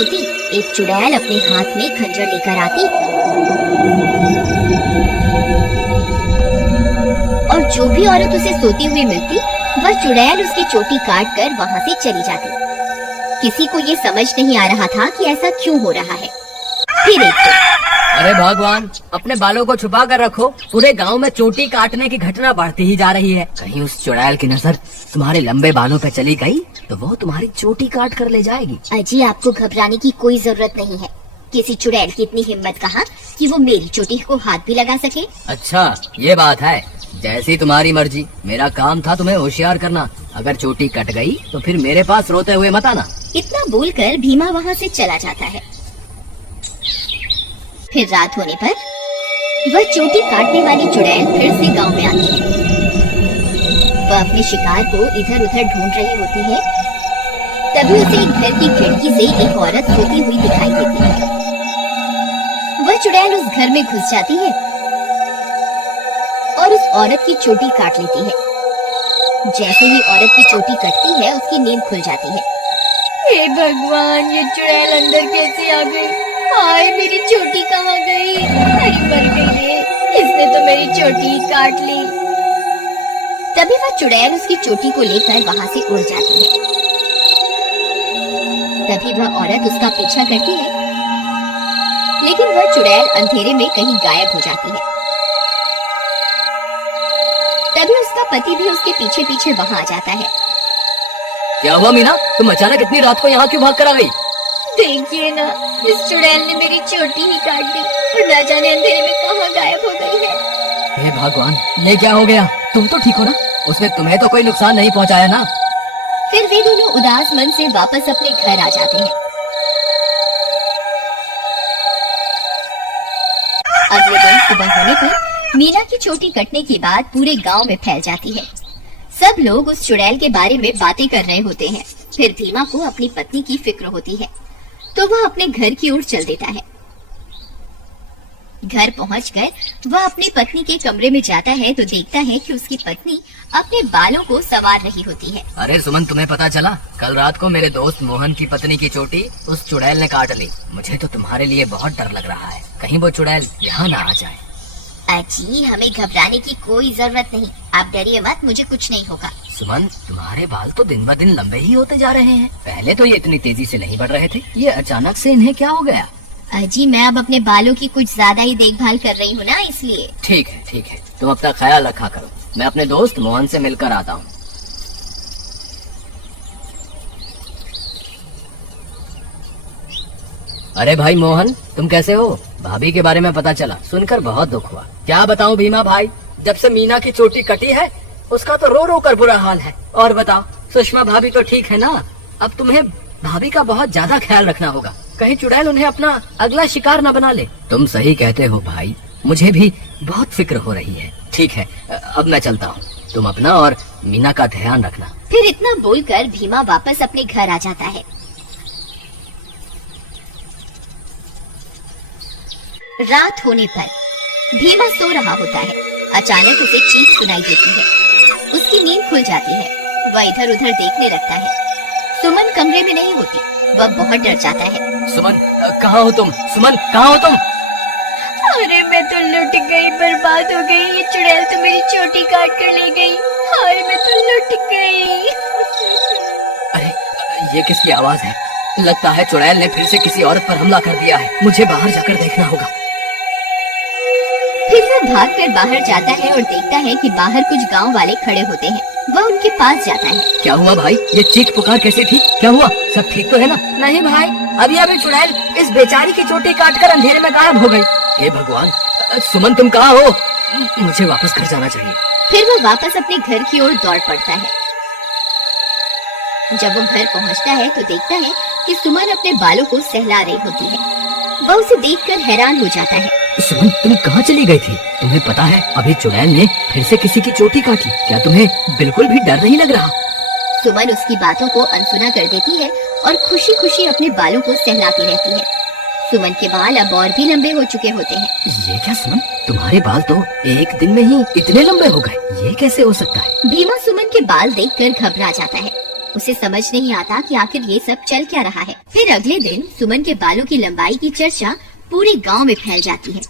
होती एक चुड़ैल अपने हाथ में खंजर लेकर आती और जो भी औरत उसे सोती हुई मिलती वह चुड़ैल उसकी चोटी काट कर वहाँ से चली जाती। किसी को ये समझ नहीं आ रहा था कि ऐसा क्यों हो रहा है। फिर एक दिन, अरे भगवान, अपने बालों को छुपा कर रखो, पूरे गांव में चोटी काटने की घटना बढ़ती ही जा रही है। कहीं उस चुड़ैल की नजर तुम्हारे लंबे बालों पे चली गई तो वो तुम्हारी चोटी काट कर ले जाएगी। अजी आपको घबराने की कोई जरूरत नहीं है। किसी चुड़ैल की इतनी हिम्मत कहाँ कि वो मेरी चोटी को हाथ भी लगा सके। अच्छा ये बात है, जैसी तुम्हारी मर्जी। मेरा काम था तुम्हें होशियार करना। अगर चोटी कट गई तो फिर मेरे पास रोते हुए मत आना। इतना बोलकर भीमा वहाँ से चला जाता है। फिर रात होने पर वह चोटी काटने वाली चुड़ैल फिर से गांव में आती है। वह अपने शिकार को इधर उधर ढूंढ रही होती है। तभी उसे एक घर की खिड़की से एक औरत सोती हुई दिखाई देती है। वह चुड़ैल उस घर में घुस जाती है और उस औरत की चोटी काट लेती है। जैसे ही औरत की चोटी कटती है उसकी नींद खुल जाती है। हे भगवान, ये चुड़ैल अंदर कैसे आ गई? हाय, मेरी चोटी कहाँ गई? अरे मर गई रे, इसने तो मेरी चोटी काट ली। तभी वह चुड़ैल उसकी चोटी को लेकर वहाँ से उड़ जाती है। तभी वह औरत उसका पीछा करती है, लेकिन वह चुड़ैल अंधेरे में कहीं गायब हो जाती है। तभी उसका पति भी उसके पीछे पीछे वहाँ आ जाता है। क्या हुआ मीना, तुम अचानक इतनी रात को यहाँ क्यों भाग कर आ गई? देखिए ना, इस चुड़ैल ने मेरी चोटी ही काट दी और न जाने अंधेरे में कहाँ गायब हो गई है। हे भगवान, ये क्या हो गया? तुम तो ठीक हो ना? उसने तुम्हें तो कोई नुकसान नहीं पहुँचाया ना? फिर वे दोनों उदास मन से वापस अपने घर आ जाते हैं। अगले दिन सुबह होने पर मीना की चोटी कटने की बात पूरे गांव में फैल जाती है। सब लोग उस चुड़ैल के बारे में बातें कर रहे होते हैं। फिर भीमा को अपनी पत्नी की फिक्र होती है तो वह अपने घर की ओर चल देता है। घर पहुंचकर वह अपनी पत्नी के कमरे में जाता है तो देखता है कि उसकी पत्नी अपने बालों को संवार रही होती है। अरे सुमन, तुम्हें पता चला? कल रात को मेरे दोस्त मोहन की पत्नी की चोटी उस चुड़ैल ने काट ली। मुझे तो तुम्हारे लिए बहुत डर लग रहा है, कहीं वो चुड़ैल यहाँ ना आ जाए। अजी, हमें घबराने की कोई जरूरत नहीं। आप डरिए मत, मुझे कुछ नहीं होगा। सुमन, तुम्हारे बाल तो दिन ब दिन लंबे ही होते जा रहे हैं। पहले तो ये इतनी तेजी से नहीं बढ़ रहे थे, ये अचानक से इन्हें क्या हो गया? अजी, मैं अब अपने बालों की कुछ ज्यादा ही देखभाल कर रही हूँ ना, इसलिए। ठीक है, तुम अपना ख्याल रखा करो। मैं अपने दोस्त मोहन से मिलकर आता हूँ। अरे भाई मोहन, तुम कैसे हो? भाभी के बारे में पता चला, सुनकर बहुत दुख हुआ। क्या बताऊं भीमा भाई, जब से मीना की चोटी कटी है उसका तो रो रो कर बुरा हाल है। और बताओ, सुषमा भाभी तो ठीक है ना? अब तुम्हें भाभी का बहुत ज्यादा ख्याल रखना होगा, कहीं चुड़ैल उन्हें अपना अगला शिकार न बना ले। तुम सही कहते हो भाई, मुझे भी बहुत फिक्र हो रही है। ठीक है, अब मैं चलता हूँ। तुम अपना और मीना का ध्यान रखना। फिर इतना बोलकर भीमा वापस अपने घर आ जाता है। रात होने पर भीमा सो रहा होता है। अचानक उसे चीख सुनाई देती है। उसकी नींद खुल जाती है। वह इधर उधर देखने लगता है। सुमन कमरे में नहीं होती। वह बहुत डर जाता है। सुमन, कहाँ हो तुम? सुमन, कहाँ हो तुम? अरे मैं तो लुट गई, बर्बाद हो गई। ये चुड़ैल तो मेरी चोटी काट कर ले गई। हाय, मैं तो लुट गई। अरे, ये किसकी आवाज है? लगता है चुड़ैल ने फिर से किसी औरत पर हमला कर दिया है। मुझे बाहर जाकर देखना होगा। फिर वह भागकर बाहर जाता है और देखता है कि बाहर कुछ गांव वाले खड़े होते हैं। वह उनके पास जाता है। क्या हुआ भाई? ये चीख पुकार कैसे थी? क्या हुआ? सब ठीक तो है ना? नहीं भाई, अभी चुड़ैल इस बेचारी की चोटी काटकर अंधेरे में गायब हो गई। हे भगवान, सुमन तुम कहाँ हो? मुझे वापस घर जाना चाहिए। फिर वो वापस अपने घर की ओर दौड़ पड़ता है। जब वो घर पहुंचता है तो देखता है कि सुमन अपने बालों को सहला रही होती है। वह उसे देखकर हैरान हो जाता है। सुमन, तुम कहाँ चली गई थी? तुम्हें पता है अभी चुड़ैल ने फिर से किसी की चोटी काटी। क्या तुम्हें बिल्कुल भी डर नहीं लग रहा? सुमन उसकी बातों को अनसुना कर देती है और खुशी खुशी अपने बालों को सहलाती रहती है। सुमन के बाल अब और भी लंबे हो चुके होते हैं। ये क्या सुमन, तुम्हारे बाल तो एक दिन में ही इतने लंबे हो गए, ये कैसे हो सकता है? भीमा सुमन के बाल देखकर घबरा जाता है। उसे समझ नहीं आता कि आखिर ये सब चल क्या रहा है। फिर अगले दिन सुमन के बालों की लंबाई की चर्चा पूरे गांव में फैल जाती है।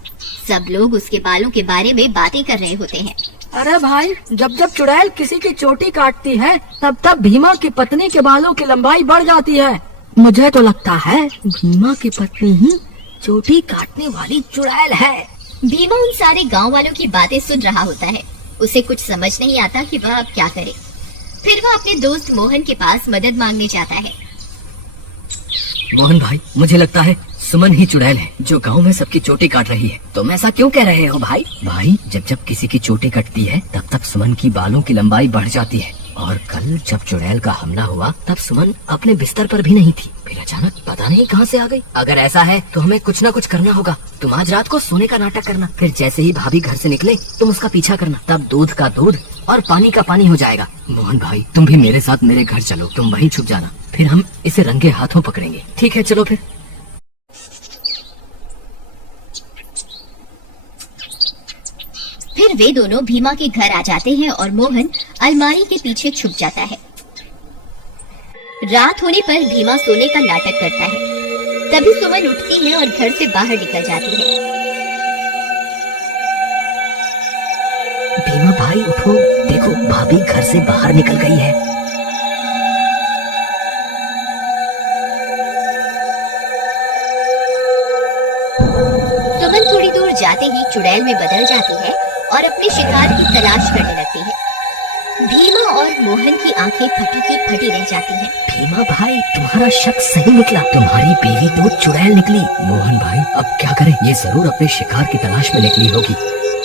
सब लोग उसके बालों के बारे में बातें कर रहे होते हैं। अरे भाई, जब जब चुड़ैल किसी की चोटी काटती है तब तब भीमा की पत्नी के बालों की लंबाई बढ़ जाती है। मुझे तो लगता है भीमा की पत्नी ही चोटी काटने वाली चुड़ैल है। भीमा उन सारे गांव वालों की बातें सुन रहा होता है। उसे कुछ समझ नहीं आता कि वह अब क्या करे। फिर वह अपने दोस्त मोहन के पास मदद मांगने जाता है। मोहन भाई, मुझे लगता है सुमन ही चुड़ैल है जो गांव में सबकी चोटी काट रही है। तुम ऐसा क्यों कह रहे हो भाई? भाई, जब जब किसी की चोटी कटती है तब तब सुमन की बालों की लंबाई बढ़ जाती है। और कल जब चुड़ैल का हमला हुआ तब सुमन अपने बिस्तर पर भी नहीं थी, फिर अचानक पता नहीं कहां से आ गई। अगर ऐसा है तो हमें कुछ न कुछ करना होगा। तुम आज रात को सोने का नाटक करना, फिर जैसे ही भाभी घर से निकले तुम उसका पीछा करना, तब दूध का दूध और पानी का पानी हो जाएगा। मोहन भाई, तुम भी मेरे साथ मेरे घर चलो, तुम वहीं छुप जाना, फिर हम इसे रंगे हाथों पकड़ेंगे। ठीक है, चलो फिर। फिर वे दोनों भीमा के घर आ जाते हैं और मोहन अलमारी के पीछे छुप जाता है। रात होने पर भीमा सोने का नाटक करता है। तभी सुमन उठती है और घर से बाहर निकल जाती है। भीमा भाई उठो, देखो भाभी घर से बाहर निकल गई है। सुमन थोड़ी दूर जाते ही चुड़ैल में बदल जाती है और अपने शिकार की तलाश करने लगती है। भीमा और मोहन की आंखें फटी की फटी रह जाती हैं। भीमा भाई, तुम्हारा शक सही निकला, तुम्हारी बीवी तो चुड़ैल निकली। मोहन भाई, अब क्या करें? ये जरूर अपने शिकार की तलाश में निकली होगी।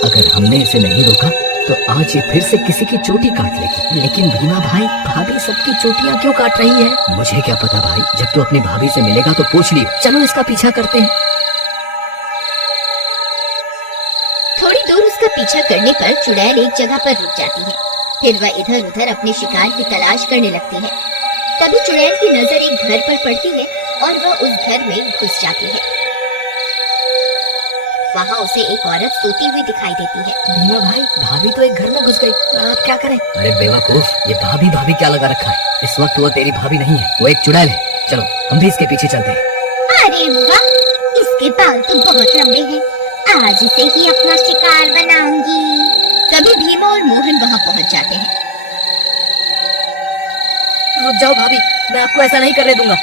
अगर हमने इसे नहीं रोका तो आज ये फिर से किसी की चोटी काट लेगी। लेकिन भीमा भाई, भाभी सबकी चोटियाँ क्यों काट रही है? मुझे क्या पता भाई, जब तू अपनी भाभी से मिलेगा तो पूछ लियो। चलो इसका पीछा करते हैं। थोड़ी दूर उसका पीछा करने पर चुड़ैल एक जगह पर रुक जाती है। फिर वह इधर उधर अपने शिकार की तलाश करने लगती है। तभी चुड़ैल की नजर एक घर पर पड़ती है और वह उस घर में घुस जाती है। वहाँ उसे एक औरत सोती हुई दिखाई देती है। भीमा भाई, भाभी तो एक घर में घुस गई, अब क्या करें? अरे बेवकूफ, ये भाभी भाभी क्या लगा रखा है? इस वक्त वो तेरी भाभी नहीं है, वो एक चुड़ैल है। चलो हम भी इसके पीछे चलते हैं। अरे वाह, इसके बाल तो बहुत लंबे हैं, आज इसे ही अपना शिकार बनाऊंगी। तभी भीमा और मोहन वहाँ पहुँच जाते हैं। रुक जाओ भाभी, मैं आपको ऐसा नहीं करने दूंगा।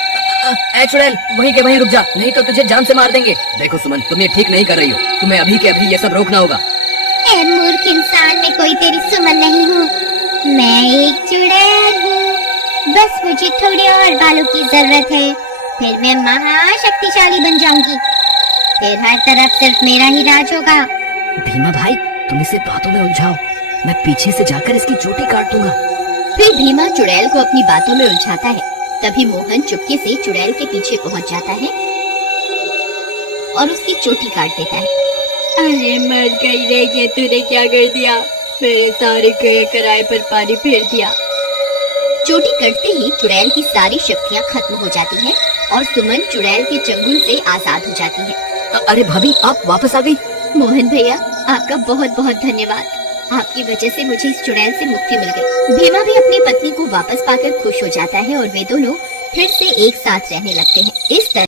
ऐ चुड़ैल, वहीं के वहीं रुक जा, नहीं तो तुझे जान से मार देंगे। देखो सुमन, तुम ये ठीक नहीं कर रही हो, तुम्हें अभी के अभी ये सब रोकना होगा। ए मूर्ख इंसान, मैं कोई तेरी सुमन नहीं हूँ, मैं एक चुड़ैल हूँ। बस मुझे थोड़े और बालों की जरूरत है, फिर मैं महाशक्तिशाली बन जाऊंगी। फिर हर तरफ सिर्फ मेरा ही राज होगा। भीमा भाई, तुम इसे बातों में उलझाओ, मैं पीछे से जाकर इसकी चोटी काट दूंगा। फिर भीमा चुड़ैल को अपनी बातों में उलझाता है। तभी मोहन चुपके से चुड़ैल के पीछे पहुंच जाता है और उसकी चोटी काट देता है। अरे मर गई रे, ये तूने क्या कर दिया? मेरे सारे किराए पर पानी फेर दिया। चोटी कटते ही चुड़ैल की सारी शक्तियाँ खत्म हो जाती हैं और सुमन चुड़ैल के चंगुल से आजाद हो जाती है। अरे भाभी, आप वापस आ गई? मोहन भैया, आपका बहुत बहुत धन्यवाद। आपकी वजह से मुझे इस चुड़ैल से मुक्ति मिल गई। भीमा भी अपनी पत्नी को वापस पाकर खुश हो जाता है और वे दोनों फिर से एक साथ रहने लगते हैं। इस तरह